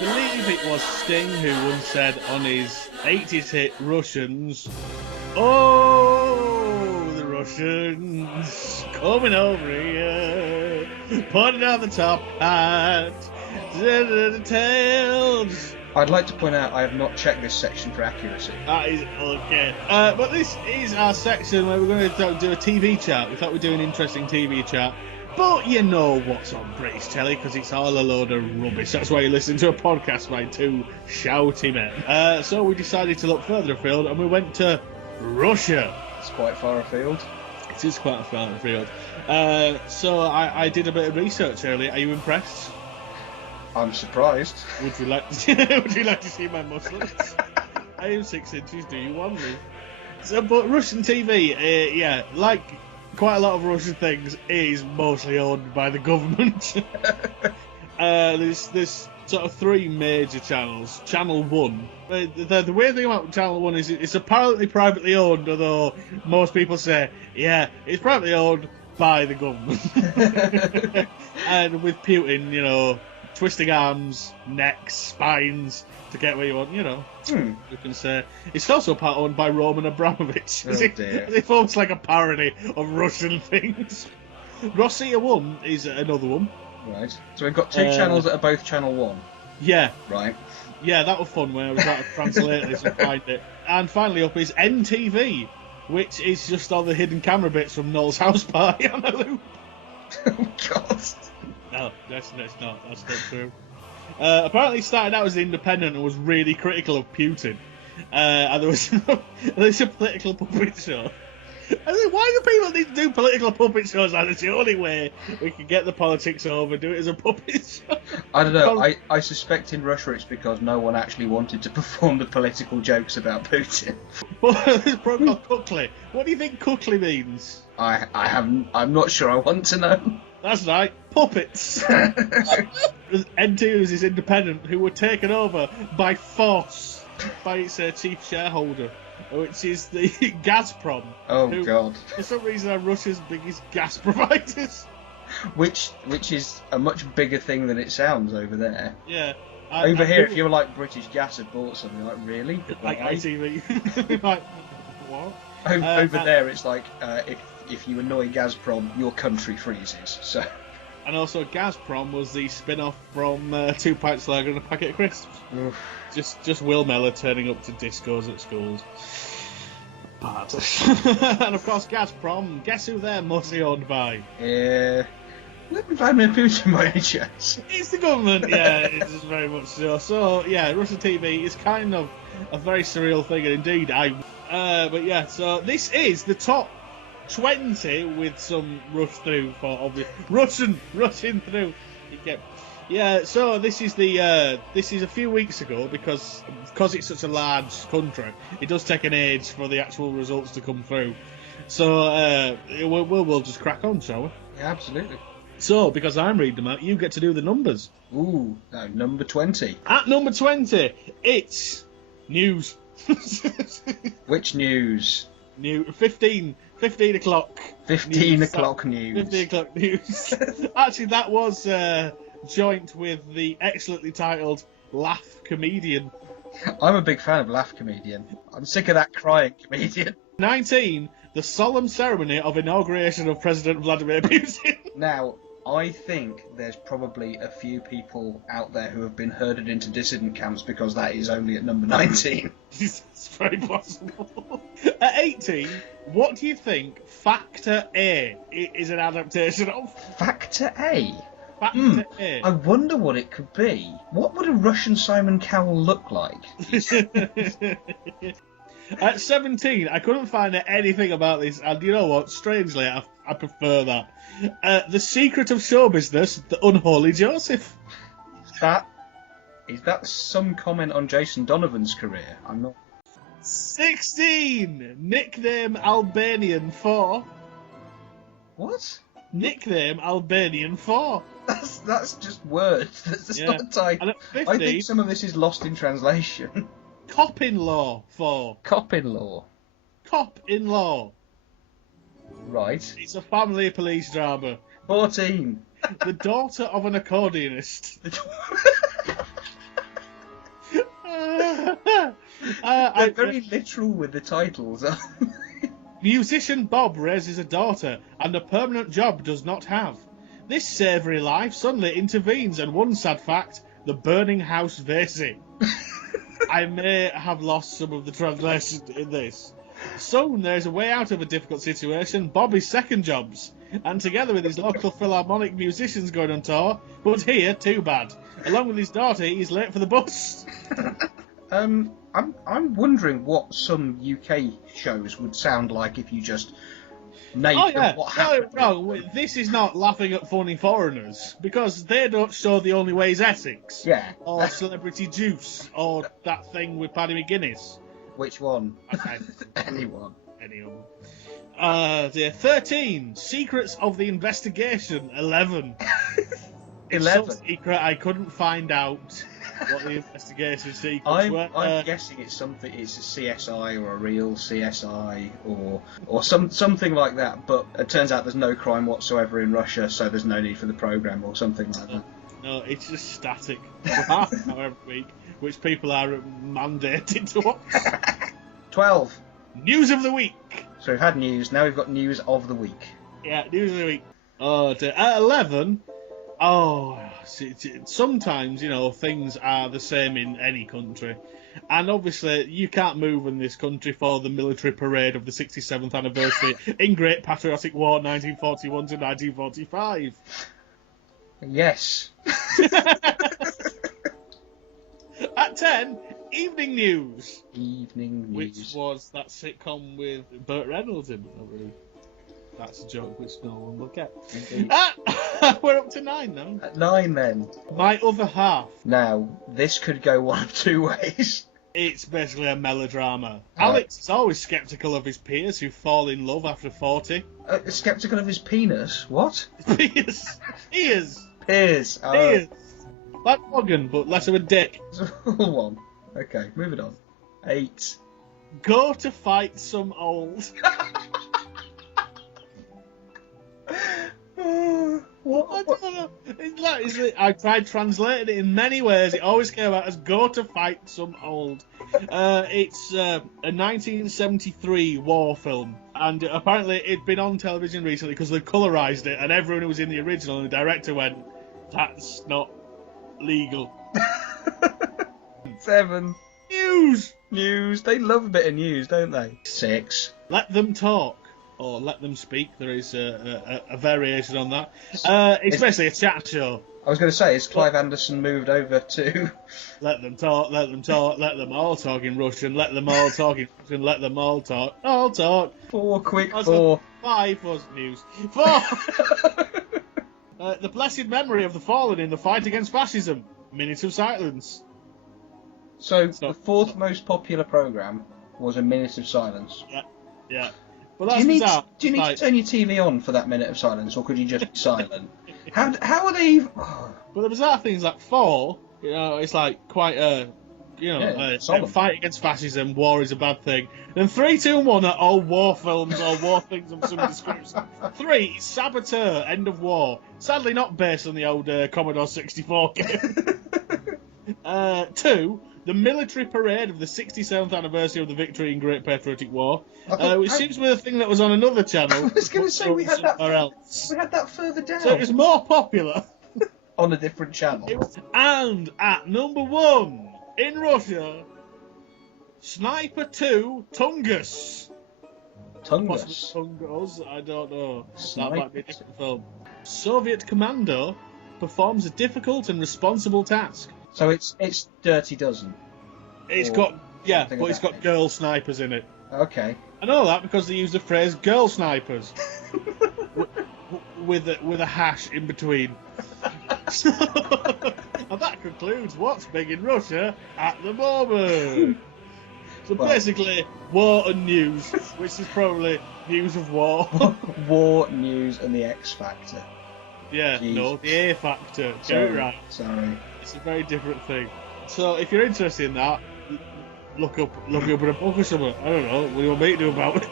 believe it was Sting who once said on his 80s hit Russians, "Oh, the Russians coming over here, putting on the top hat, the tails." I'd like to point out I have not checked this section for accuracy. That is okay. But this is our section where we're going to do a TV chat. We thought we'd do an interesting TV chat. But you know what's on British telly, because it's all a load of rubbish. That's why you listen to a podcast by two shouty men. So we decided to look further afield, and we went to Russia. It's quite far afield. It is quite far afield. So I did a bit of research earlier. Are you impressed? I'm surprised. Would you like to, would you like to see my muscles? I am 6 inches, do you want me? So, but Russian TV, yeah, like quite a lot of Russian things, is mostly owned by the government. There's sort of three major channels. Channel 1. The weird thing about Channel 1 is it's apparently privately owned, although most people say, yeah, it's privately owned by the government. And with Putin, you know, twisting arms, necks, spines to get where you want, you know. You can say it's also part owned by Roman Abramovich. Oh, dear. It's almost like a parody of Russian things. Rossiya 1 is another one. Right. So we've got two channels that are both Channel 1. Yeah. Right. Yeah, that was fun when I was trying to translate this and find it. And finally up is NTV, which is just all the hidden camera bits from Noel's house party on a loop. Oh, God. No, that's not. That's not true. Apparently, it started out as independent and was really critical of Putin. And there's a political puppet show. I mean, why do people need to do political puppet shows? Like, it's the only way we can get the politics over. Do it as a puppet show. I don't know. I suspect in Russia it's because no one actually wanted to perform the political jokes about Putin. Well, there's a program called Kukley. What do you think Kukley means? I'm not sure I want to know. That's right, puppets. NTV is independent, who were taken over by force by its chief shareholder, which is the Gazprom. Oh, who, God. For some reason, are Russia's biggest gas providers. Which is a much bigger thing than it sounds over there. Yeah. Over here, if you were like British Gas had bought something, like, really? Like Why? ITV. Like, what? Over there, it's like, if you annoy Gazprom, your country freezes. So. And also, Gazprom was the spin-off from Two Pints Lager and a Packet of Crisps. Oof. Just Will Mellor turning up to discos at schools. Bad. And of course, Gazprom, guess who they're mostly owned by? Vladimir Putin by any chance? It's the government, yeah, it's very much so. So, yeah, Russian TV is kind of a very surreal thing, and indeed, but yeah, so this is the top 20 with some rush through for obvious rushing through. Yeah, so this is a few weeks ago because it's such a large country. It does take an age for the actual results to come through. So we'll just crack on, shall we? Yeah, absolutely. So because I'm reading them out, you get to do the numbers. Ooh, no, number 20. At number 20, it's news. Which news? 15 o'clock. 15 news. o'clock news. 15 o'clock news. Actually, that was joint with the excellently titled Laugh Comedian. I'm a big fan of Laugh Comedian. I'm sick of that crying comedian. 19, the solemn ceremony of inauguration of President Vladimir Putin. Now, I think there's probably a few people out there who have been herded into dissident camps because that is only at number 19. It's very possible. At 18, what do you think Factor A is an adaptation of? Factor A? Factor A. I wonder what it could be. What would a Russian Simon Cowell look like? At 17, I couldn't find anything about this, and you know what? Strangely, I prefer that. The Secret of Show Business, The Unholy Joseph. Is that some comment on Jason Donovan's career? I'm not... 16, Nickname Albanian 4. What? Nickname Albanian 4. That's just words. That's Yeah. not a type. And at 15, I think some of this is lost in translation. Cop-in-law 4. Cop-in-law. Cop-in-law. Right. It's a family police drama. 14. The daughter of an accordionist. They're very literal with the titles. Musician Bob raises a daughter and a permanent job does not have. This savoury life suddenly intervenes, and one sad fact, the burning house Vasey. I may have lost some of the translation in this. Soon there is a way out of a difficult situation, Bobby's second jobs, and together with his local philharmonic musicians going on tour, but here, too bad. Along with his daughter, he's late for the bus. I'm wondering what some UK shows would sound like if you just named them what happened. No, this is not laughing at funny foreigners, because they don't show The Only Way is Essex. Yeah. Or Celebrity Juice, or that thing with Paddy McGuinness. Which one? Okay. Anyone. Any of them. 13. Secrets of the Investigation. 11. 11. So secret I couldn't find out what the investigation secrets were. I'm guessing it's something. It's a CSI or a real CSI or something like that. But it turns out there's no crime whatsoever in Russia, so there's no need for the program or something like that. No, it's just static for half an hour every week, which people are mandated to watch. 12. News of the week. So we've had news. Now we've got news of the week. Yeah, news of the week. Oh, dear. At 11. Oh, sometimes, things are the same in any country. And obviously, you can't move in this country for the military parade of the 67th anniversary in Great Patriotic War 1941 to 1945. Yes. At 10, Evening News. Evening News. Which was that sitcom with Burt Reynolds in it, I believe. That's a joke which no one will get. We're up to 9 now. At 9 then. My Other Half. Now, this could go one of two ways. It's basically a melodrama. Alex is always sceptical of his peers who fall in love after 40. Sceptical of his penis? What? Peers. Ears. Peers. Ears. Like Morgan, but less of a dick. One. Okay, moving on. 8. Go to fight some old. I tried translating it in many ways. It always came out as "go to fight some old." It's a 1973 war film, and apparently it'd been on television recently because they colorized it, and everyone who was in the original and the director went, "That's not legal." 7. News. They love a bit of news, don't they? 6. Let them talk. Or let them speak. There is a variation on that. It's basically a chat show. I was going to say, has Clive Anderson moved over to... Let them talk, let them talk, let them all talk in Russian, let them all talk in Russian, let them all talk. 4, quick, That's 4. 5 was news. 4! The blessed memory of the fallen in the fight against fascism. Minute of silence. So, the 4th most popular programme was A Minute of Silence. Yeah. Well, that's do you need bizarre. To turn your TV on for that minute of silence, or could you just be silent? How are they... But the bizarre thing is like 4, it's like quite a... fight against fascism, war is a bad thing. Then 3, 2, and 1 are all war films or war things of some description. 3 is Saboteur, End of War. Sadly not based on the old Commodore 64 game. 2, the military parade of the 67th anniversary of the victory in Great Patriotic War, which seems to be a thing that was on another channel. I was going to say, we had that further down. So it was more popular. On a different channel. And at number 1, in Russia, Sniper 2, Tungus. Tungus? Tungus, I don't know. Sniper That might be a different film. Soviet commando performs a difficult and responsible task. So it's Dirty Dozen? It's got girl snipers in it. Okay. I know that because they use the phrase "girl snipers" with a hash in between. And that concludes what's big in Russia at the moment. So basically, war and news, which is probably news of war. War, news, and the X Factor. Yeah, Jeez. no, the A Factor. Get it right. Sorry. It's a very different thing. So if you're interested in that, look up in a book or something. I don't know. What do you want me to do about it?